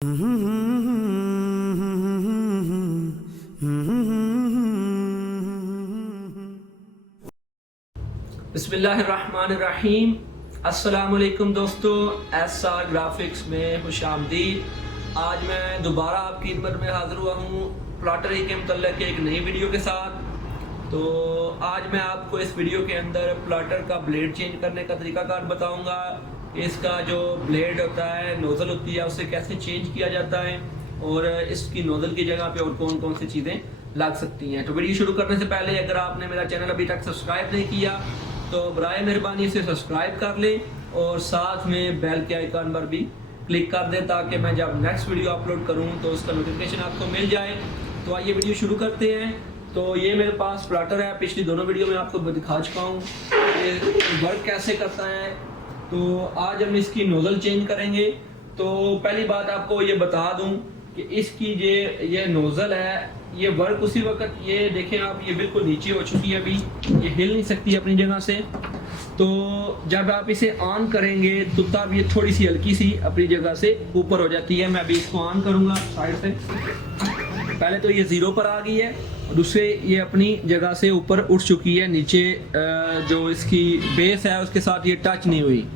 बिस्मिल्लाहिर्रहमानिर्रहीम। अस्सलामुअलैकुम दोस्तों, एसआर ग्राफिक्स में खुशामदीद। आज मैं दोबारा आपकी खिदमत में हाज़िर हुआ हूँ प्लॉटरी के मतलब एक नई वीडियो के साथ। तो आज मैं आपको इस वीडियो के अंदर प्लॉटर का ब्लेड चेंज करने का तरीकाकार बताऊँगा। इसका जो ब्लेड होता है, नोज़ल होती है, उसे कैसे चेंज किया जाता है और इसकी नोज़ल की जगह पे और कौन कौन सी चीज़ें लग सकती हैं। तो वीडियो शुरू करने से पहले अगर आपने मेरा चैनल अभी तक सब्सक्राइब नहीं किया तो बराए मेहरबानी इसे सब्सक्राइब कर लें और साथ में बेल के आइकन पर भी क्लिक कर दें ताकि मैं जब नेक्स्ट वीडियो अपलोड करूं तो उसका नोटिफिकेशन आपको मिल जाए। तो आइए वीडियो शुरू करते हैं। तो ये मेरे पास प्लॉटर है, पिछली दोनों वीडियो में आपको दिखा चुका हूँ ये वर्क कैसे करता है। तो आज हम इसकी नोज़ल चेंज करेंगे। तो पहली बात आपको ये बता दूँ कि इसकी ये नोज़ल है, ये वर्क उसी वक्त, ये देखें आप, ये बिल्कुल नीचे हो चुकी है, अभी ये हिल नहीं सकती अपनी जगह से। तो जब आप इसे ऑन करेंगे तो तब ये थोड़ी सी हल्की सी अपनी जगह से ऊपर हो जाती है। मैं अभी इसको ऑन करूँगा साइड से। पहले तो ये ज़ीरो पर आ गई है और दूसरे ये अपनी जगह से ऊपर उठ चुकी है, नीचे जो इसकी बेस है उसके साथ ये टच नहीं हुई।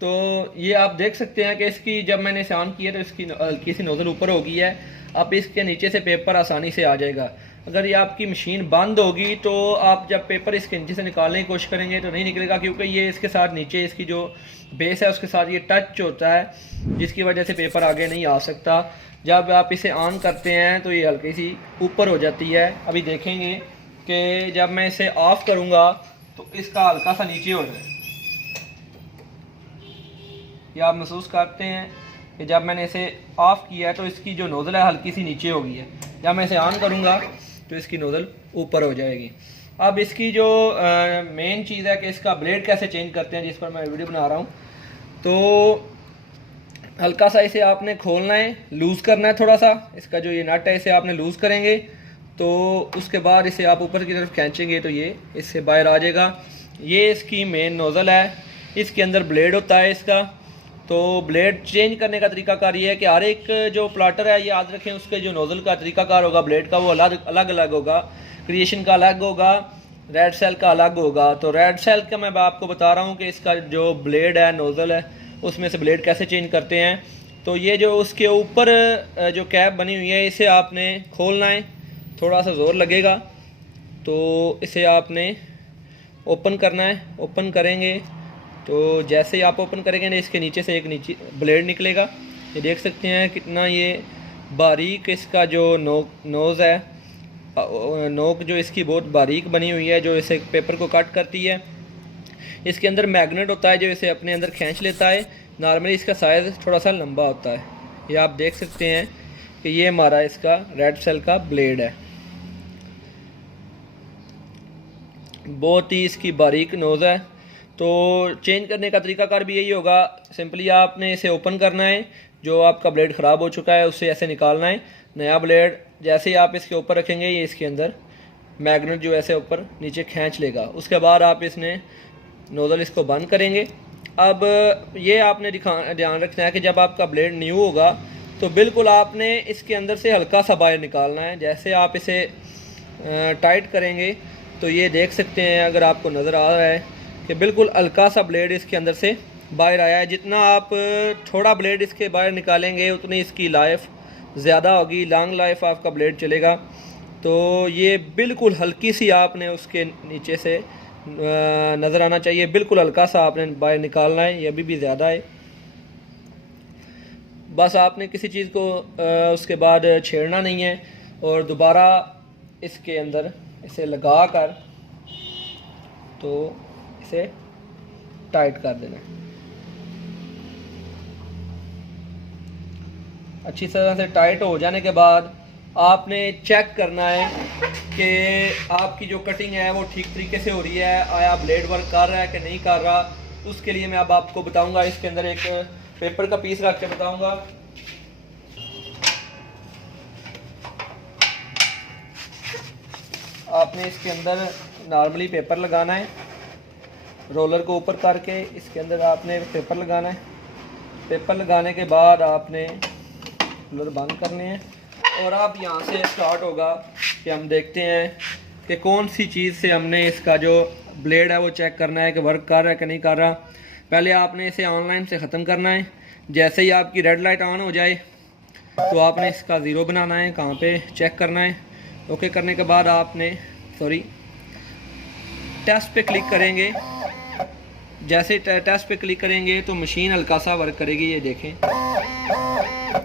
तो ये आप देख सकते हैं कि इसकी जब मैंने इसे ऑन किया तो इसकी हल्की सी नोज़ल ऊपर हो गई है। अब इसके नीचे से पेपर आसानी से आ जाएगा। अगर ये आपकी मशीन बंद होगी तो आप जब पेपर इसके नीचे से निकालने की कोशिश करेंगे तो नहीं निकलेगा, क्योंकि ये इसके साथ नीचे इसकी जो बेस है उसके साथ ये टच होता है, जिसकी वजह से पेपर आगे नहीं आ सकता। जब आप इसे ऑन करते हैं तो ये हल्की सी ऊपर हो जाती है। अभी देखेंगे कि जब मैं इसे ऑफ़ करूँगा तो इसका हल्का सा नीचे हो जाए। ये आप महसूस करते हैं कि जब मैंने इसे ऑफ़ किया है तो इसकी जो नोज़ल है हल्की सी नीचे हो गई है। जब मैं इसे ऑन करूँगा तो इसकी नोज़ल ऊपर हो जाएगी। अब इसकी जो मेन चीज़ है कि इसका ब्लेड कैसे चेंज करते हैं, जिस पर मैं वीडियो बना रहा हूँ। तो हल्का सा इसे आपने खोलना है, लूज़ करना है थोड़ा सा। इसका जो ये नट है इसे आपने लूज़ करेंगे तो उसके बाद इसे आप ऊपर की तरफ खींचेंगे तो ये इससे बाहर आ जाएगा। ये इसकी मेन नोज़ल है, इसके अंदर ब्लेड होता है इसका। तो ब्लेड चेंज करने का तरीकाकार ये है कि हर एक जो प्लॉटर है, ये याद रखें, उसके जो नोज़ल का तरीकाकार होगा ब्लेड का वो अलग अलग होगा। क्रिएशन का अलग होगा, रेड सेल का अलग होगा। तो रेड सेल का मैं आपको बता रहा हूँ कि इसका जो ब्लेड है, नोज़ल है, उसमें से ब्लेड कैसे चेंज करते हैं। तो ये जो उसके ऊपर जो कैप बनी हुई है इसे आपने खोलना है, थोड़ा सा ज़ोर लगेगा तो इसे आपने ओपन करना है। ओपन करेंगे तो जैसे ही आप ओपन करेंगे ना, इसके नीचे से एक नीचे ब्लेड निकलेगा। ये देख सकते हैं कितना ये बारीक इसका जो नोज़ है, नोक जो इसकी बहुत बारीक बनी हुई है, जो इसे पेपर को कट करती है। इसके अंदर मैग्नेट होता है जो इसे अपने अंदर खींच लेता है। नॉर्मली इसका साइज़ थोड़ा सा लंबा होता है। ये आप देख सकते हैं कि ये हमारा इसका रेड सेल का ब्लेड है। बहुत ही इसकी बारीक नोज़ है। तो चेंज करने का तरीकाकार भी यही होगा। सिंपली आपने इसे ओपन करना है, जो आपका ब्लेड ख़राब हो चुका है उससे ऐसे निकालना है नया ब्लेड। जैसे ही आप इसके ऊपर रखेंगे ये इसके अंदर मैग्नेट जो ऐसे ऊपर नीचे खींच लेगा। उसके बाद आप इसने नोज़ल इसको बंद करेंगे। अब ये आपने ध्यान रखना है कि जब आपका ब्लेड न्यू होगा तो बिल्कुल आपने इसके अंदर से हल्का सा बाहर निकालना है। जैसे आप इसे टाइट करेंगे तो ये देख सकते हैं, अगर आपको नज़र आ रहा है कि बिल्कुल हल्का सा ब्लेड इसके अंदर से बाहर आया है। जितना आप थोड़ा ब्लेड इसके बाहर निकालेंगे उतनी इसकी लाइफ ज़्यादा होगी, लॉन्ग लाइफ आपका ब्लेड चलेगा। तो ये बिल्कुल हल्की सी आपने उसके नीचे से नज़र आना चाहिए, बिल्कुल हल्का सा आपने बाहर निकालना है। ये अभी भी ज़्यादा है। बस आपने किसी चीज़ को उसके बाद छेड़ना नहीं है और दोबारा इसके अंदर इसे लगा कर तो इसे टाइट कर देना है। अच्छी तरह से टाइट हो जाने के बाद आपने चेक करना है कि आपकी जो कटिंग है वो ठीक तरीके से हो रही है, आया ब्लेड वर्क कर रहा है कि नहीं कर रहा। उसके लिए मैं अब आपको बताऊंगा, इसके अंदर एक पेपर का पीस रख के बताऊंगा। आपने इसके अंदर नॉर्मली पेपर लगाना है, रोलर को ऊपर करके इसके अंदर आपने पेपर लगाना है। पेपर लगाने के बाद आपने कूलर बंद करने हैं और अब यहाँ से स्टार्ट होगा कि हम देखते हैं कि कौन सी चीज़ से हमने इसका जो ब्लेड है वो चेक करना है कि वर्क कर रहा है कि नहीं कर रहा। पहले आपने इसे ऑनलाइन से ख़त्म करना है। जैसे ही आपकी रेड लाइट ऑन हो जाए तो आपने इसका ज़ीरो बनाना है, कहाँ पे चेक करना है। ओके करने के बाद आपने टेस्ट पे क्लिक करेंगे। जैसे टेस्ट पे क्लिक करेंगे तो मशीन हल्का सा वर्क करेगी। ये देखें,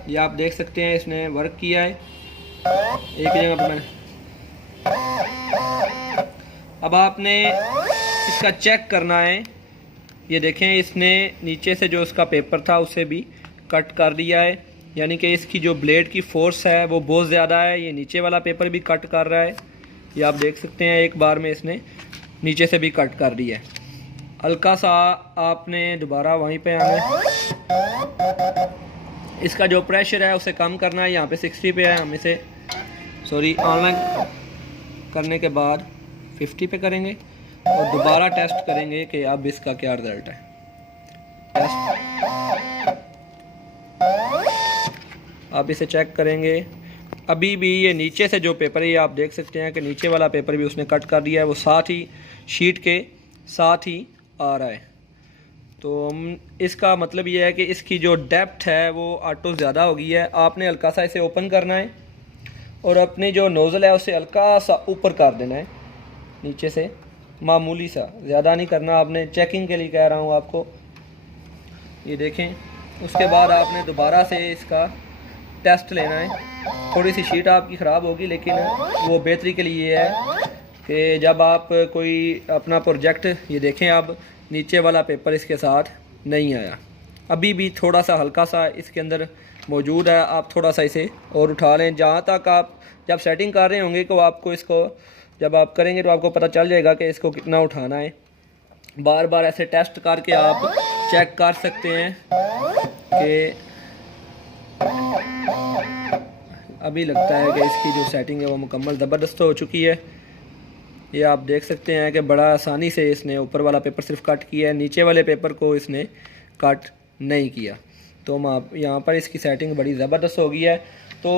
ये आप देख सकते हैं इसने वर्क किया है एक जगह पर मैंने। अब आपने इसका चेक करना है। ये देखें, इसने नीचे से जो इसका पेपर था उसे भी कट कर दिया है, यानी कि इसकी जो ब्लेड की फोर्स है वो बहुत ज़्यादा है। ये नीचे वाला पेपर भी कट कर रहा है, ये आप देख सकते हैं एक बार में इसने नीचे से भी कट कर दिया है। हल्का सा आपने दोबारा वहीं पे आना है, इसका जो प्रेशर है उसे कम करना है। यहाँ पे 60 पे है, हम इसे ऑनलाइन करने के बाद 50 पे करेंगे और दोबारा टेस्ट करेंगे कि अब इसका क्या रिज़ल्ट है। टेस्ट, आप इसे चेक करेंगे। अभी भी ये नीचे से जो पेपर है, ये आप देख सकते हैं कि नीचे वाला पेपर भी उसने कट कर दिया है, वो साथ ही शीट के साथ ही आ रहा है। तो इसका मतलब ये है कि इसकी जो डेप्थ है वो ऑटो ज़्यादा हो गई है। आपने हल्का सा इसे ओपन करना है और अपनी जो नोज़ल है उसे हल्का सा ऊपर कर देना है, नीचे से मामूली सा, ज़्यादा नहीं करना आपने। चेकिंग के लिए कह रहा हूँ आपको। ये देखें, उसके बाद आपने दोबारा से इसका टेस्ट लेना है। थोड़ी सी शीट आपकी ख़राब होगी, लेकिन वो बेहतरी के लिए है कि जब आप कोई अपना प्रोजेक्ट, ये देखें अब नीचे वाला पेपर इसके साथ नहीं आया, अभी भी थोड़ा सा हल्का सा इसके अंदर मौजूद है। आप थोड़ा सा इसे और उठा लें। जहाँ तक आप जब सेटिंग कर रहे होंगे तो आपको इसको जब आप करेंगे तो आपको पता चल जाएगा कि इसको कितना उठाना है। बार बार ऐसे टेस्ट करके आप चेक कर सकते हैं कि अभी लगता है कि इसकी जो सेटिंग है वो मुकम्मल ज़बरदस्त हो चुकी है। ये आप देख सकते हैं कि बड़ा आसानी से इसने ऊपर वाला पेपर सिर्फ कट किया है, नीचे वाले पेपर को इसने कट नहीं किया। तो आप यहाँ पर इसकी सेटिंग बड़ी ज़बरदस्त हो गई है। तो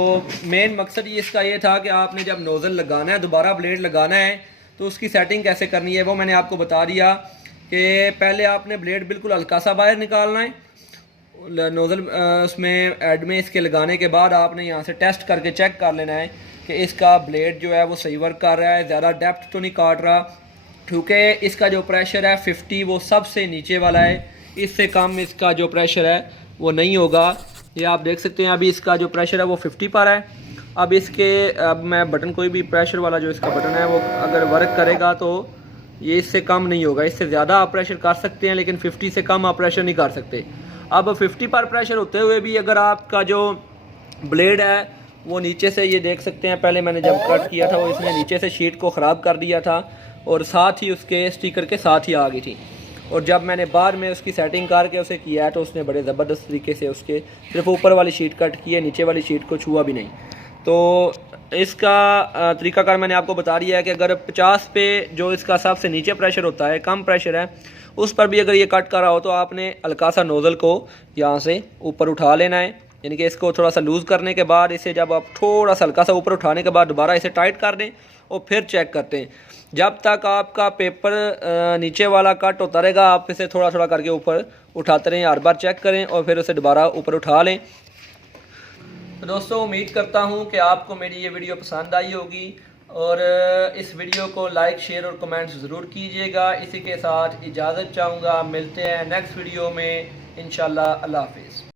मेन मकसद ये इसका ये था कि आपने जब नोज़ल लगाना है, दोबारा ब्लेड लगाना है, तो उसकी सेटिंग कैसे करनी है वो मैंने आपको बता दिया कि पहले आपने ब्लेड बिल्कुल हल्का सा बाहर निकालना है नोज़ल उसमें ऐड में इसके लगाने के बाद आपने यहाँ से टेस्ट करके चेक कर लेना है कि इसका ब्लेड जो है वो सही वर्क कर रहा है, ज़्यादा डेप्थ तो नहीं काट रहा, क्योंकि इसका जो प्रेशर है 50 वो सबसे नीचे वाला है। इससे कम इसका जो प्रेशर है वो नहीं होगा। ये आप देख सकते हैं अभी इसका जो प्रेशर है वो 50 पर है। अब मैं बटन, कोई भी प्रेशर वाला जो इसका बटन है वो अगर वर्क करेगा तो ये इससे कम नहीं होगा। इससे ज़्यादा आप प्रेशर कर सकते हैं, लेकिन 50 से कम आप प्रेशर नहीं कर सकते। अब 50 पर प्रेशर होते हुए भी अगर आपका जो ब्लेड है वो नीचे से, ये देख सकते हैं पहले मैंने जब कट किया था वो इसने नीचे से शीट को ख़राब कर दिया था और साथ ही उसके स्टिकर के साथ ही आ गई थी। और जब मैंने बाद में उसकी सेटिंग करके उसे किया है तो उसने बड़े ज़बरदस्त तरीके से उसके सिर्फ ऊपर वाली शीट कट की है, नीचे वाली शीट को छुआ भी नहीं। तो इसका तरीकाकार मैंने आपको बता दिया है कि अगर 50 पे जो इसका सबसे नीचे प्रेशर होता है, कम प्रेशर है, उस पर भी अगर ये कट कर रहा हो तो आपने हल्का सा नोज़ल को यहाँ से ऊपर उठा लेना है, यानी कि इसको थोड़ा सा लूज़ करने के बाद इसे जब आप थोड़ा सा हल्का सा ऊपर उठाने के बाद दोबारा इसे टाइट कर दें और फिर चेक करते हैं। जब तक आपका पेपर नीचे वाला कट होता रहेगा आप इसे थोड़ा थोड़ा करके ऊपर उठाते रहें, हर बार चेक करें और फिर उसे दोबारा ऊपर उठा लें। तो दोस्तों उम्मीद करता हूँ कि आपको मेरी ये वीडियो पसंद आई होगी और इस वीडियो को लाइक, शेयर और कमेंट्स ज़रूर कीजिएगा। इसी के साथ इजाज़त चाहूँगा, मिलते हैं नेक्स्ट वीडियो में इंशाल्लाह। अल्लाह हाफिज़।